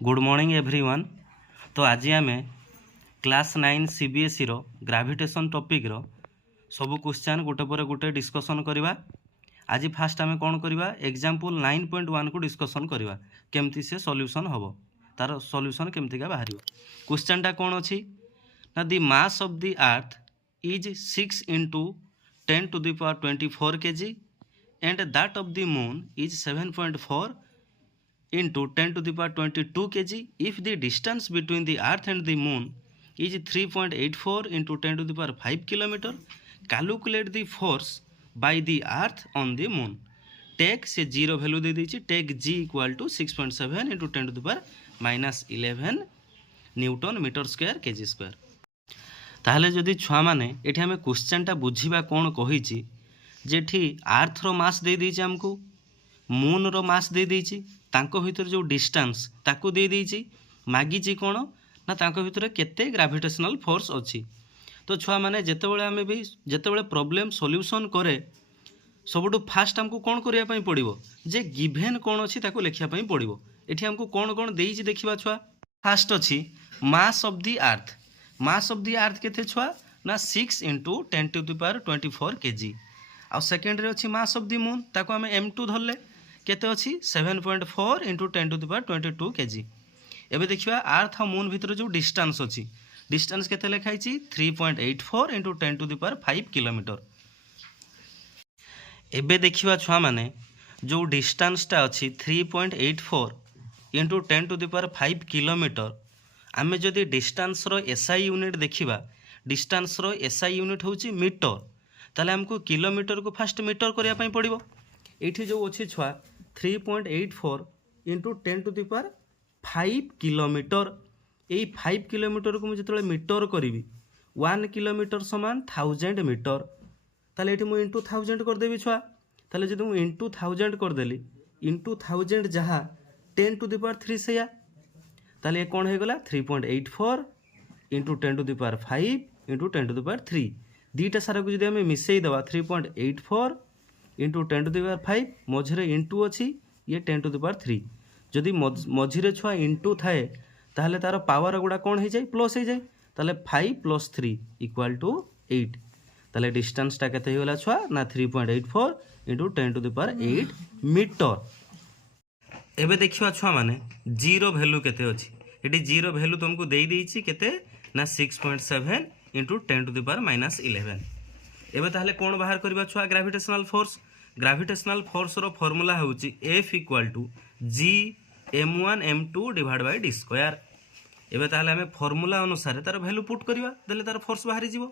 Good morning everyone. तो आज आम क्लास 9 सीबीएसई रो ग्रेविटेशन टॉपिक रो सब क्वेश्चन गोटे पर गोटे डिस्कशन करवा। आज फास्ट आम कौन करवा एग्जांपल 9.1 को डिस्कशन करवा केमती से सॉल्यूशन हम तार सॉल्यूशन केमतीका बाहर। क्वेश्चन टा कौन अच्छी ना the mass of the earth is 6 into 10 to the power 24 kg and that of the moon is 7.4 into 10 to the power 22 kg. If the distance between the earth and the moon is 3.84 into 10 to the power 5 kilometer, calculate the force by the earth on the moon. Take से zero value दे दीजिए, take g equal to 6.7 into 10 to the power -11 newton metre square kg square. ताहले जदि छुआ माने एठी हमें क्वेश्चनटा बुझीबा कोन कहिछि जेठी अर्थ रो मास दे दीजिए हमको मून रो मास दे दीजिए तांको भितर जो डिस्टेंस ताको दे दीजिए मागिछि कोन ना तांको भितर केते ग्रेविटेशनल फोर्स अछि। तो छुआ माने जेतेबेले हमें भी जेतेबेले प्रॉब्लम सॉल्यूशन करे सबुठु फास्ट हमको कौन करिया पई पड़िबो जे गिवन कौन अछि ताको लेखिया पई पड़िबो। एठी हमको कौन कौन देइछि देखिबा छुआ। फास्ट अछि mass of the earth. Mass of the earth केते छुआ ना 6 into 10 to the power 24 kg। आ सेकेंड रे अछि मास ऑफ द मून ताको हमें m2 धरले केते अछि 7.4 into 10 to the power 22 kg। एबे देखिबा अर्थ आ मून भितर जो डिस्टेंस अछि डिस्टेंस केते लेखाइ छी 3.84 into 10 to the power 5 kilometre. एबे देखिबा छुआ माने जो डिस्टेंस टा अछि 3.84 into 10 to the power 5 kilometre. आमे जदि डिस्टेंस रो एसआई यूनिट देखिबा डिस्टेंस रो एसआई यूनिट होची मीटर ताले हमको किलोमीटर को फास्ट मीटर करिया पई पड़िबो। एठी जो अछि छुआ 3.84 into 10 to the power 5 kilometre. AE 5 kilometre को मु जतले मीटर करिवि 1 किलोमीटर समान 1000 मीटर। ताले एठी मु इनटू 1000 कर देबी छुआ। ताले जदि मु इनटू 1000 कर देली इनटू 1000 जहा 10 to the power 3 सेया ताले कौन हो गला 3.84 into 10 to the power 5 into 10 to the power 3 दीटा सारा को जदि हमें मिसई दवा 3.84 into 10 to the power 5 मझिरे into अच्छी ये 10 to the power 3 जदि मझिरे छुआ इंटू थाए ताहले तार पावर गुड़ा कौन हो जाए प्लस हो जाए ताहले 5 + 3 = 8। ताहले डिस्टेंस टा केते हो गला छुआ ना 3.84 into 10 to the power 8 metre. एबे देखिवा छुआ माने जीरो वैल्यू केते अछि एटी जीरो वैल्यू तुमको देई देइछि केते ना 6.7 into 10 to the power -11। एबे ताहले कोन बाहर करबा छुआ ग्रेविटेशनल फोर्स। ग्रेविटेशनल फोर्स रो formula होउछि F = G m1 m2 / d²। एबे ताहले हमें फार्मूला अनुसार तार वैल्यू पुट करबा देले तार फोर्स बाहर जीवो।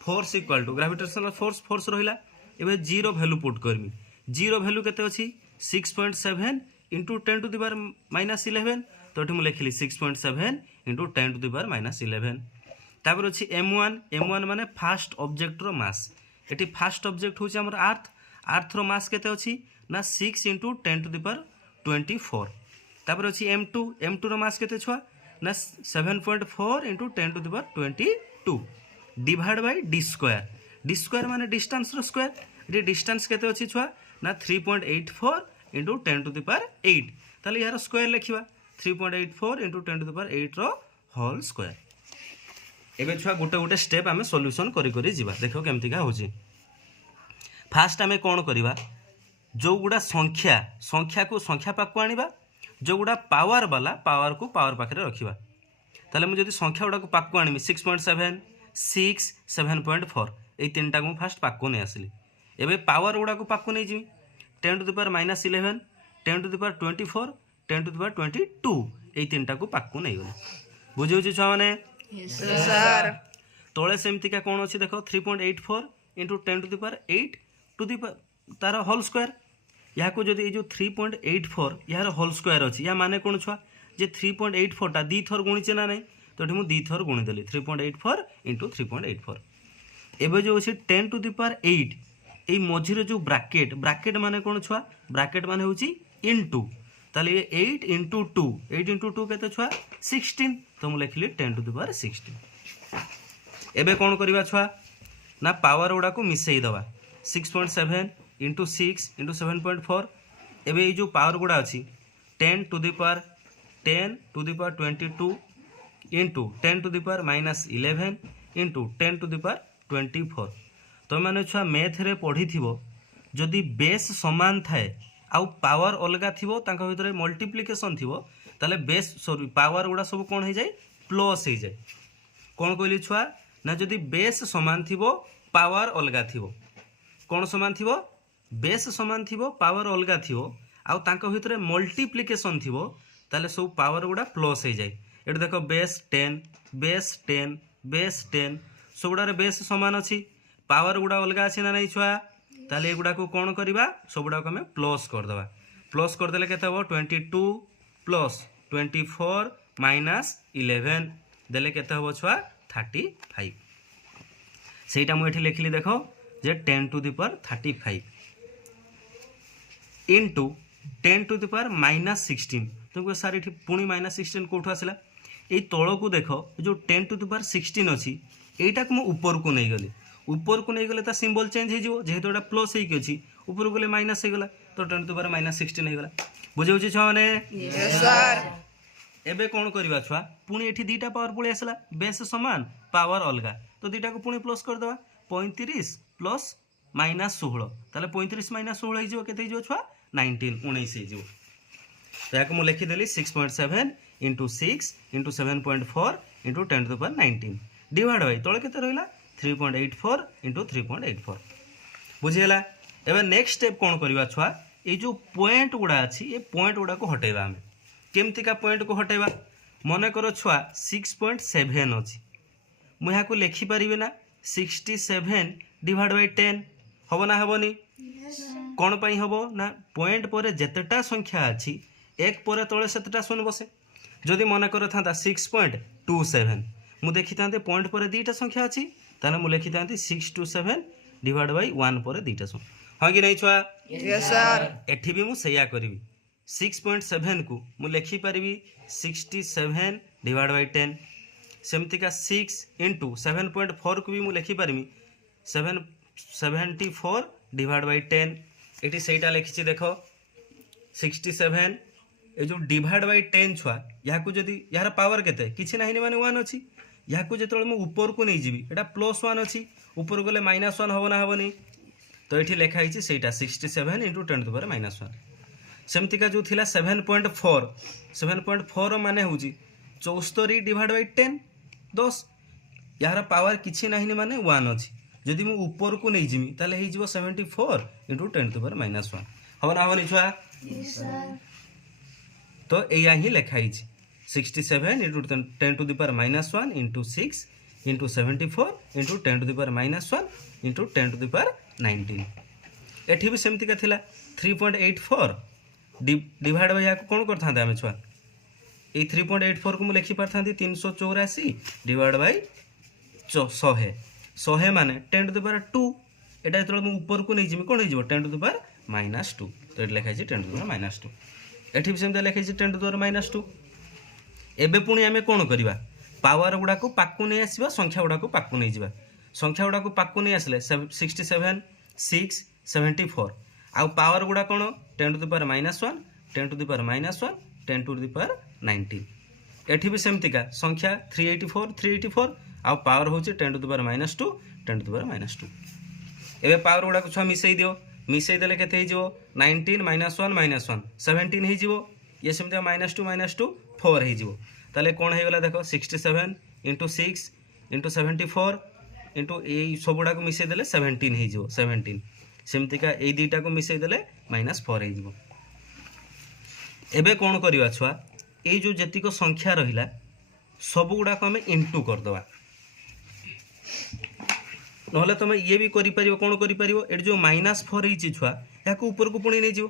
फोर्स = ग्रेविटेशनल फोर्स फोर्स रहिला। एबे जीरो वैल्यू पुट करबी जीरो वैल्यू केते अछि 6.7 into 10 to the power -11। तो एठी मु लिखली 6.7 into 10 to the power -11। तापर अछि m1 माने फास्ट ऑब्जेक्ट रो मास। एठी फास्ट ऑब्जेक्ट होछि हमर अर्थ। अर्थ रो मास केते अछि ना 6 into 10 to the power 24। तापर अछि m2 रो मास केते छुआ ना 7.4 into 10 to the power 22 divide by d²। माने डिस्टेंस रो स्क्वायर। एठी डिस्टेंस केते अछि छुआ ना 3.84 into 10 to the power 8। ताले यार स्क्वायर लिखिबा 3.84 into 10 to the power 8 रो होल स्क्वायर। एबे छुआ गोटे गोटे स्टेप आमे सॉल्यूशन करी करी जीवा देखो केमती का होची। फास्ट आमे कोन करिवा जो गुडा संख्या को संख्या पाकु आनिबा जो गुडा पावर वाला पावर को पावर पाखरे रखिबा। ताले मु जदी संख्या गुडा को पाकु आनिबी 6.7 6 7.4 ए तीनटा को फास्ट पाकु नै आसली। एबे पावर गुडा को पाकु नै Jimmy 10 to the power -11 10 to the power 24 10 to the power 22 ए तीनटा को पाकु नै गले। बुझियो छी छुआ माने यस सर। तोळे सेमती का कोन अछि देखो 3.84 into 10 to the power 8 to the तार होल स्क्वायर। या को जदी ए जो 3.84 यार होल स्क्वायर अछि या माने कोन छुआ जे 3.84 टा दी थर गुणी ना नै तो एठी मु दी थर गुणी देली 3.84 into 3.84। एबे जो अछि 10 to the power 8 ए मझिरे जो ब्रैकेट माने कोन छुआ ब्रैकेट माने होची इनटू ताले 8 into 2 8 into 2 केते छुआ 16 तो मु लिखली 10 to the power 16। एबे कोन करबा छुआ ना पावर गुडा को मिसई दवा 6.7 into 6 into 7.4। एबे ए जो पावर गुडा अछि 10 to the power 10 to the power 22 into 10 to the power minus 11 into 10 to the power 24 तुम मैंने छुआ मैथ रे पढ़ी जदि बेस समान थाए आउ पावर अलगा थिबो तांका भितरे मल्टीप्लिकेशन थिबो ताले बेस सॉरी पावर गुडा सब कोन हो जाए प्लस हो जाए कोन कहली छुआ ना जदि बेस समान थिबो पावर अलगा थिबो कोन समान थिबो बेस समान थिबो पावर अलगा थिबो आउ तांका भितरे मल्टीप्लिकेशन थिबो ताले सब पावर गुडा प्लस हो जाए एट देखो बेस 10 बेस 10 बेस 10 सबुडारे बेस समान अछि पावर गुडा अलगा अछि ना नहीं छुआ ताले एगुडा को कौन करवा सबुडा को हमें प्लस करदे प्लस करदेले केते हो 22 प्लस 24 माइनस 11 देले केते हो छुआ 35 सेटा मु एठी लिखली देखो जे 10 to the power 35 into 10 to the power minus 16 तुमको सर एठी पुणी माइनस 16 कोठो आसला ए तळ को देखो जो 10 टू द पावर 16 अछि एटा को मु ऊपर को नै गली ऊपर को नहीं गले ता सिंबल चेंज हो जेहेतु एटा प्लस होइक अछि ऊपर गले माइनस हो गला तो 10 टू पावर माइनस 16 हो गला बुझौछि छ माने यस सर एबे कोन करबा छुआ पुणी एठी दीटा पावर पळे आसला बेस समान पावर अलगा तो दीटा को पुणी प्लस कर देबा 35 प्लस माइनस 16 ताले 35 माइनस 16 हिजो केते हिजो छुआ 19 हिजो तो याक मु लिखि देली 6.7 into 6 into 7.4 into 10 to the power 19 divide by तळे केते रहला 3.84 into 3.84 बुझीला एबे नेक्स्ट स्टेप कौन करवा छुआ ये जो पॉइंट गुड़ा अच्छी ये पॉइंट गुड़ा को हटेबा हमें केमती का पॉइंट को हटेबा मन कर छुआ 6.7 अच्छी मु यहाँ को लिखि पारिबे ना 67 डिवाइड बाय 10 हबो ना हबोनी कौन पाई हबो ना पॉइंट पर जेतेटा संख्या अच्छी एक पर तले सेतेटा शून्य बसे जदि मन कर था 6.27 मु देखि तांते पॉइंट पर दीटा संख्या अच्छी ताने मु लिखि तांती 627 डिवाइड बाय 1 पर दीटा सुन हां कि नहीं छुआ यस सर एठी भी मु सया करबी 6.7 को मु लिखि परबी 67 डिवाइड बाय 10 सेमति का 6 into 7.4 को भी मु लिखि परबी 774 डिवाइड बाय 10 एठी सेटा लिखिछि देखो 67 ए जो डिवाइड बाय 10 छुआ या को जदी यार पावर केते किछि नाही माने 1 अछि या को जेतले मु ऊपर को नहीं जीवी एटा +1 अछि ऊपर गले -1 हबो ना हबोनी तो एठी लिखा हिची सेटा 67 into 10 to the power -1 सेमति का जो थिला 7.4 माने होउची 74 डिवाइड बाय 10 10 यार पावर किछि नाही माने 1 अछि जदि मु ऊपर को नहीं जीवी ताले हे जीवो 74 into 10 to the power -1 हबो ना हबोनी छुआ यस सर तो एया ही लिखा हिची 67 into 10 to the power -1 into 6 into 74 into 10 to the power -1 into 10 to the power 19 एठी भी सेमति का थिला 3.84 डिवाइड बाय याको कोन करथांते हम छुआ ए 3.84 को मु लिखि परथांती 384 डिवाइड बाय 100 माने 10 to the power 2 एटा जतले मु ऊपर को नै जिमि कोन हे जिवो 10 to the power -2 तो एट लिखा छि 10 to the power -2 एठी भी सेमति लिखा छि 10 to the power -2 एबे पुणी आमे कोन करबा पावर गुडा को पाकु नै आसीबा संख्या गुडा को पाकु नै जिबा संख्या गुडा को पाकु नै आसले 67 6 74 आ power गुडा cone 10 to the power -1 10 to the power -1 10 to the power 19 एठी भी सेमति का संख्या 384 आ पावर होची 10 to the power -2 10 to the power -2 एबे पावर गुडा को छ मिसई दियो मिसई देले केते हे जिवो 19 -1 -1 17 हे जिवो ये सेमति -2 4 हे जिवो ताले कोन हे गला देखो 67 into 6 into 74 into ए सबुडा को मिसई देले 17 हे जिवो 17 सेमति का ए दीटा को मिसई देले -4 हे जिवो एबे कोन करिवा छुआ ए जो जति को संख्या रहिला सब गुडा को हमें इनटू कर दवा नहले तुम ये भी करि परिबो कोन करि परिबो एट जो -4 हे छि छुआ या को ऊपर को पुणी नै जिवो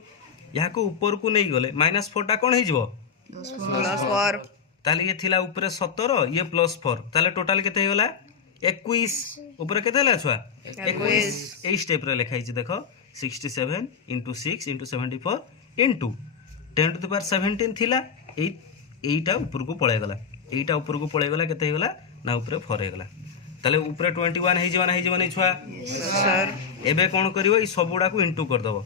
या को ऊपर को नै गले -4 टा कोन हे जिवो +4 ताले ये थिला ऊपर 17 ये +4 ताले टोटल केते हे गला 21 ऊपर केते हला छुआ 21 ए स्टेप रे लिखाइ छि देखो 67 into 6 into 74 into 10 to the power 17 थिला एटा ऊपर को पळे गला एटा ऊपर को पळे गला केते हे गला ना ऊपर 4 हे गला ताले ऊपर 21 हे जिवा नै छुआ सर एबे कोन करिवो ई सबुडा को इनटू कर दबो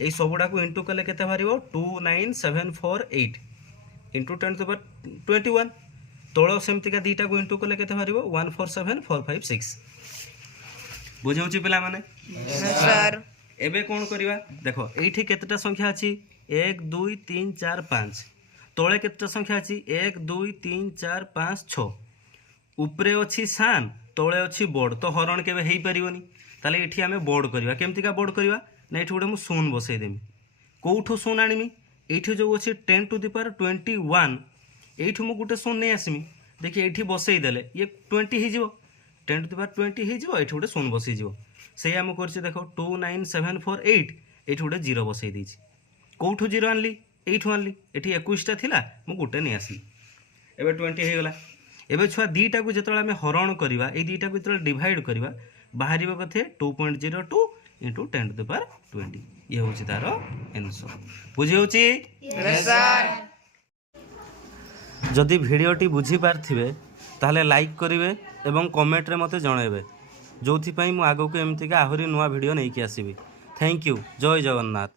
ए सबुडा को इनटू कले केते भारिवो 29748 इंटू 10 टू द पावर 21 तोड़ सेमतिका दीटा को इंटू कले केते बाहरिबो 147456 बुझौछि पिला माने सर एबे कोन करबा देखो एठी केतेटा संख्या अछि 1 2 3 4 5 तोळे केतेटा संख्या अछि 1 2 3 4 5 6 उपरे अछि सान तोळे अछि बोर्ड तो हरण केबे हेई परिबोनी ताले एठी आमे बोर्ड करबा केमतिका बोर्ड करबा ना एठी गुडे मु शून बसै देमी कोठो शून आनिमी एठी जो अछि 10 टू द पावर 21 एठी मु गुटे शून नै आसमी देखि एठी बसै देले ये 20 हे जिवो 10 टू द पावर 20 हे जिवो एठी गुटे शून बसै जिवो से आम करछि देखो 29748 एठी गुटे 0 बसै देछि कोठो 0 आनली एठू आनली एठी 21 टा थिला मु गुटे नै आसली एबे 20 हे गला एबे छुआ दीटा को जेतले आमे हरण करबा ए दीटा को जेतले डिवाइड करबा बाहरिबा कथे 2.02 into 10 to the power 20 ये होछि तारो आंसर बुझि होछि यस सर जदि भिडियोटी बुझी पारथिबे ताहले लाइक करिवे एवं कमेंट रे मते जणाइबे जोथि पई मु आगो को एमतिका आहुरी नुवा भिडियो नै कि आसीबी थैंक यू जय जगन्नाथ।